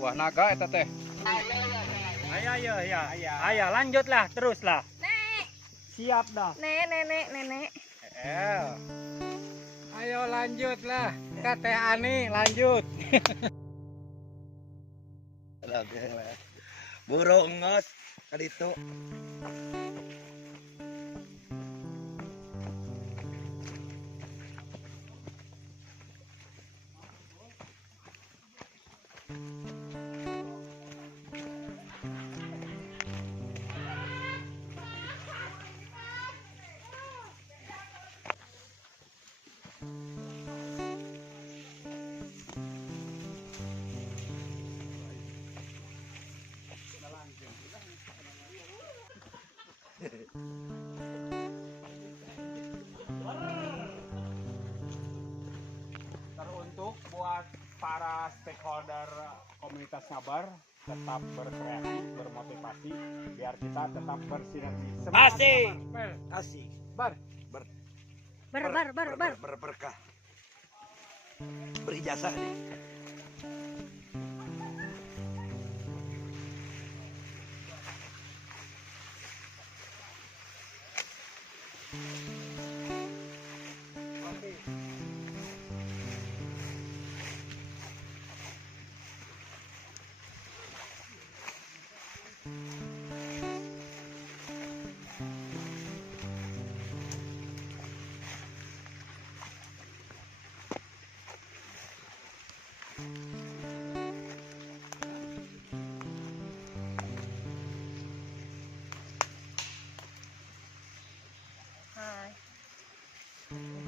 Buah naga eta teh. Ayo lanjutlah teruslah. Nek, Siap dah. nenek. Ayo lanjutlah. Teh Ani lanjut. Burung ngos kali itu. Teruntuk buat para stakeholder komunitas Ngabar tetap berkreasi, bermotivasi biar kita tetap bersinergi. Asik. Mel. Asik. Bar. Berberkah. Berijazah nih.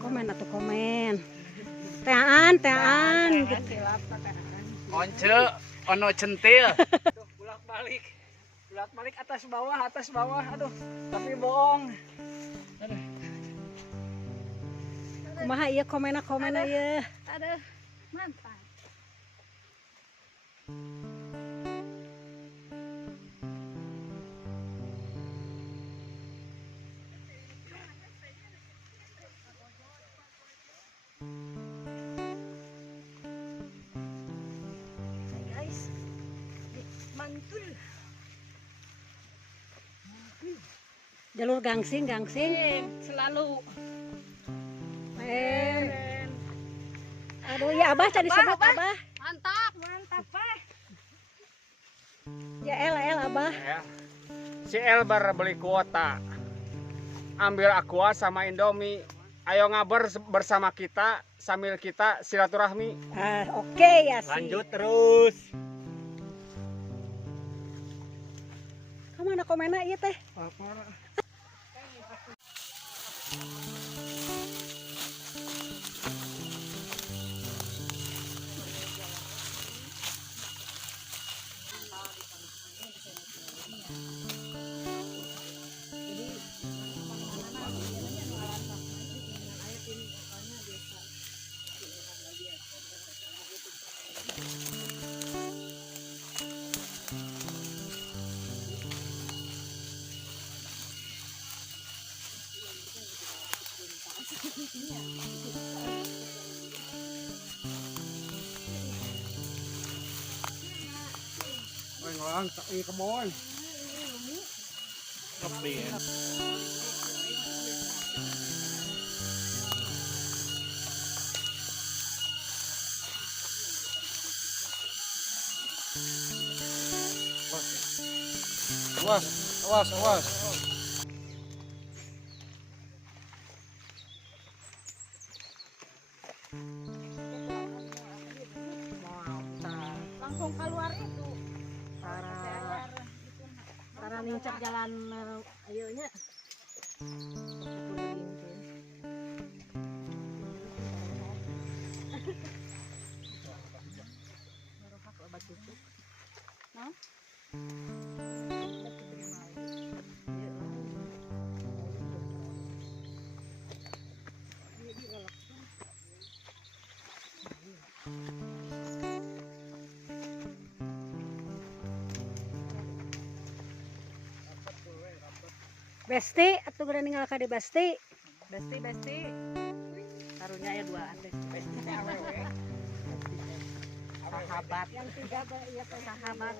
Komen atau komen. Teaan. Once ono centil. Bolak-balik atas bawah. Aduh, tapi bohong. Kumaha ieu komen ieu. Aduh, mantap. Guys, mantul. Jalur gangsing. Selalu. Aduh, ya Abah tadi sebut Abah. Mantap. Ya El Abah. Ya. Si Elbar beli kuota. Ambil Aqua sama Indomie. Ayo ngabar bersama kita sambil kita silaturahmi. Oke ya sih. Lanjut terus. Kemana komena ieu teh? Ngolang tak kemon. Kopi. Awas. Langsung keluar itu. Para ngincer jalan ayo nya. Besti atuh geura ninggal ka di Besti. Besti. Taruh barunya ya 2 teh. Sahabat. Yang 3 teh ieu teh sahabat.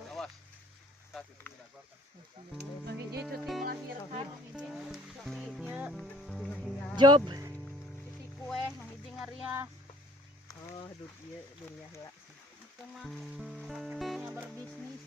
Nu hiji cuti melahirkan, nu hiji cuti ieu Job. cuti kue, nu hiji ngarias. Oh, dunia heula. Itu mah dunia berbisnis.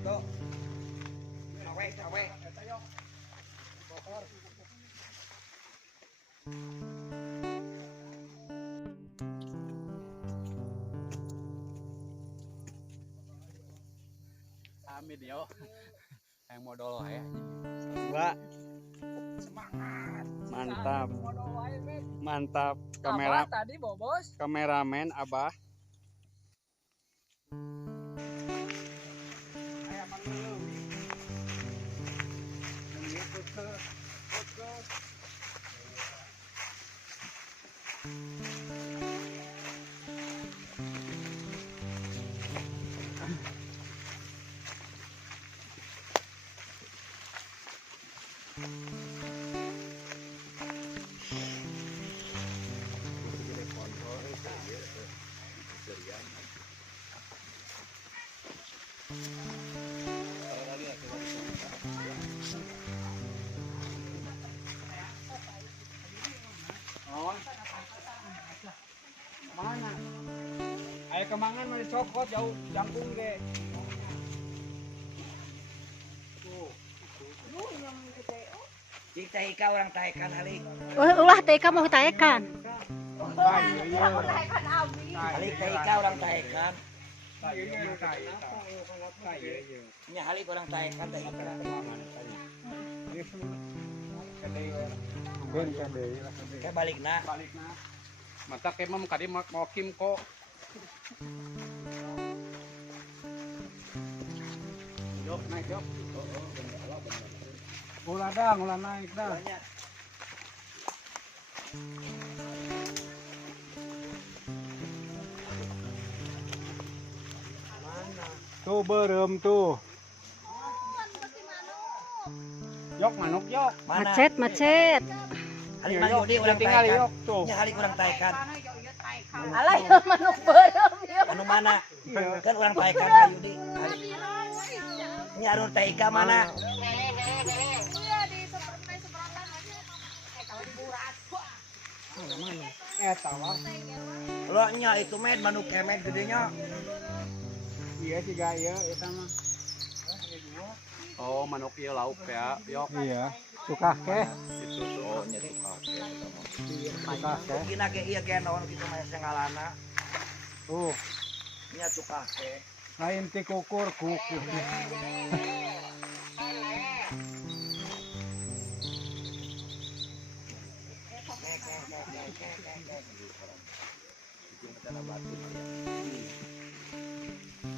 Tuh. Cawe. Amit yo. Yang modal ya. Mbak, Mantap. modal wae men. Mantap. Abah tadi bobos. Kameramen Abah. Mana? Ayo kemangan mau dicokot jauh jangkung ge. Cik teh ika orang taekan halik. Ulah teh mau taekan. Halik teh ika orang taekan. Nya halik orang taekan teh ika. Kayak balikna. Mata kayak mau kadi mau kim kok. Jok naik jok. Ulah naik dah. Tuh berem tuh. Yok manuk yok. Mana? Macet. Halik mah Yudi orang tinggal taekan. yok tuh. Nya halik orang taekan. Alah ya manuk beureum ya. Anu mana? Kan orang taekan ka Yudi. Halik. Nya anu teh ika mana? Tawa. Lo nya itu med manuk kemet gedenya. Iya sih gaya eta mah. Oh, manuk ieu lauk ya, yok. Iya. Suka ke? Itu tuh. Oh, nya suka. Suka ke. Kina ge ieu ge naon kitu mah sengalana. Tuh, Nya suka ke. lain ti kukur kuku.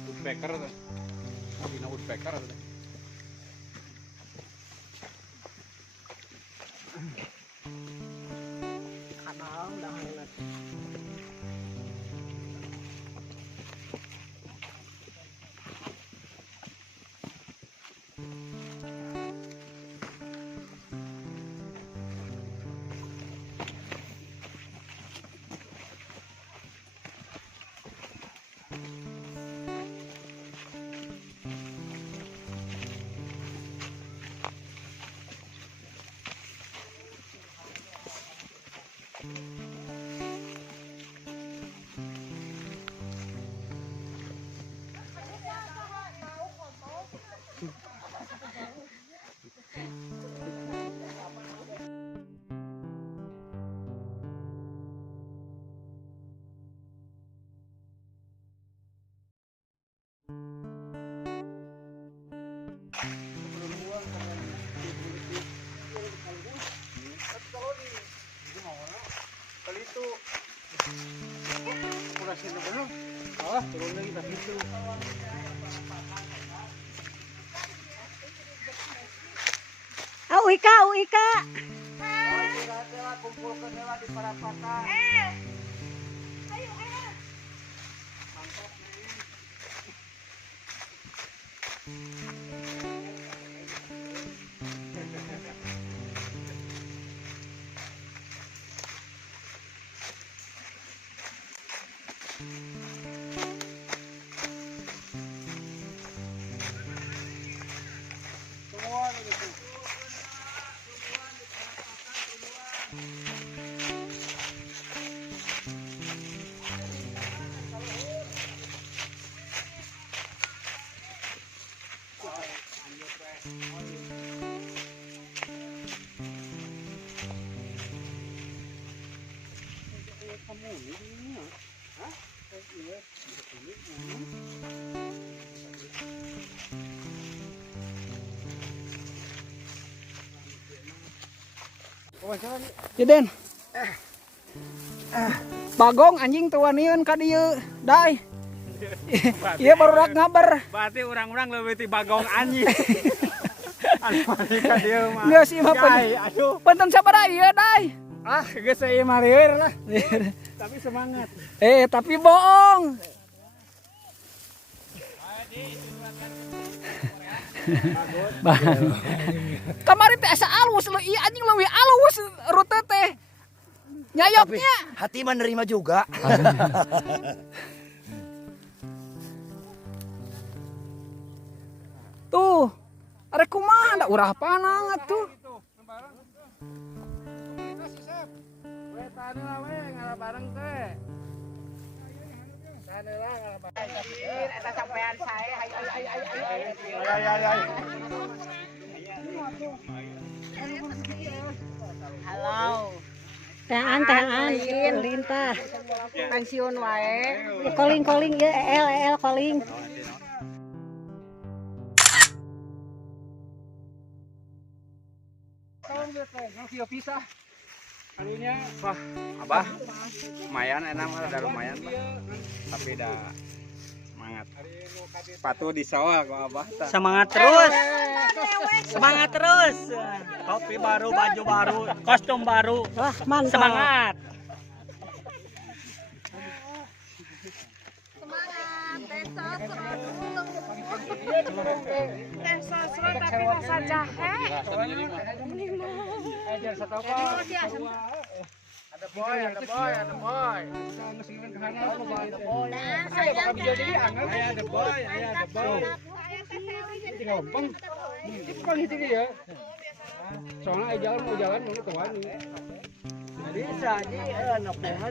Woodpecker tuh. Dina woodpecker tuh. Kadang dah hangat. Ika, Ika. Kumpulkan hewan di Parapakan. Jeden. Bagong anjing tuanian ka dieu, dai. Iya baru rak ngabar. Berarti orang-orang lebih ti bagong anjing. Almarika dia mah. Geus ieu mah Aduh. penten sabaraha ieu, dai. Ah, geus saya marieur lah. Tapi semangat. Tapi bohong. Kemarin teh asa alus lo, iya anjing leuwih alus rute teh. Nyayapnya. Hati menerima juga. Tuh. Arek kumaha da urah panang atuh. We tanu lah we ngalah bareng teh. Tanu lah ngalah bareng. Eta sampean sae, ayo. Halo. Tehan, lintah. Pensiun wae. Calling ya, el calling. Anunya, wah, abah, lumayan enak mah, udah lumayan bah. Tapi udah semangat. Sepatu di sawah kok abah. Semangat terus. Topi baru, baju baru, kostum baru. Wah, mantap. Semangat. Tapi rasa jahe. Ada boy. Ada boy. Soalnya jalan mau tuan. Bisa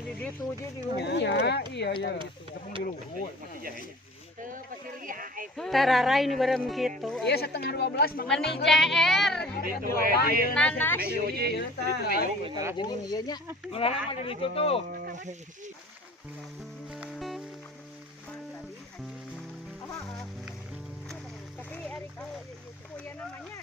di situ di rumah. Iya. Tepung di luhur. Tarara ini bareng gitu. Iya 11:30 Meni JR. Nanas. Jadi ieu nya. Malah ada di situ tuh. Tapi ari ku ya namanya.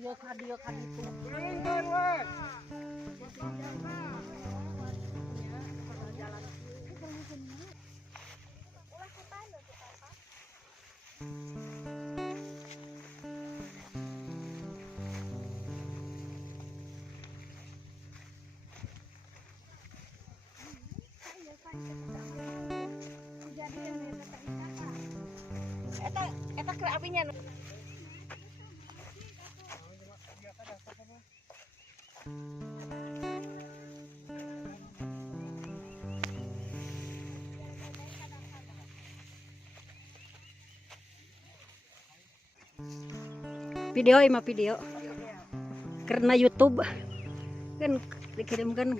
Iya kan itu. Eta ke apinya. Video karena YouTube kan dikirimkan.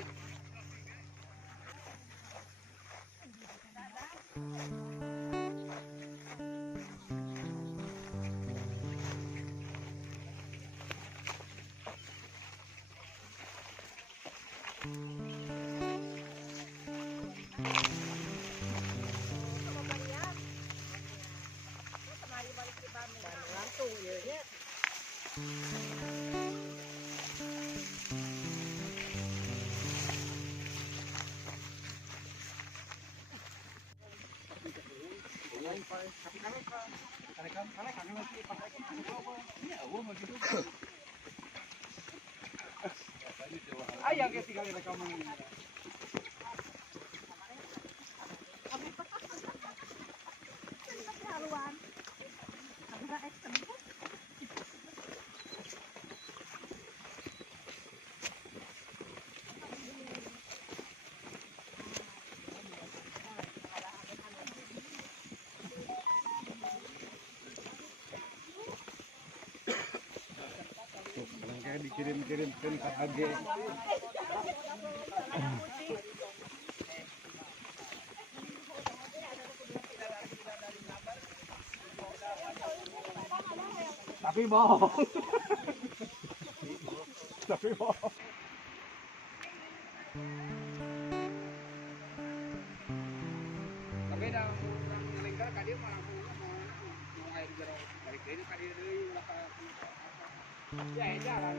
Ayah ke tinggal di kamu ini. Dikirim-kirimkan ke AG. Tapi bohong. Tapi bohong. Tapi dah orang ngelingkar ka dieu mah mau air jero balik deui ka dieu deui ulah ka. Ya jalan.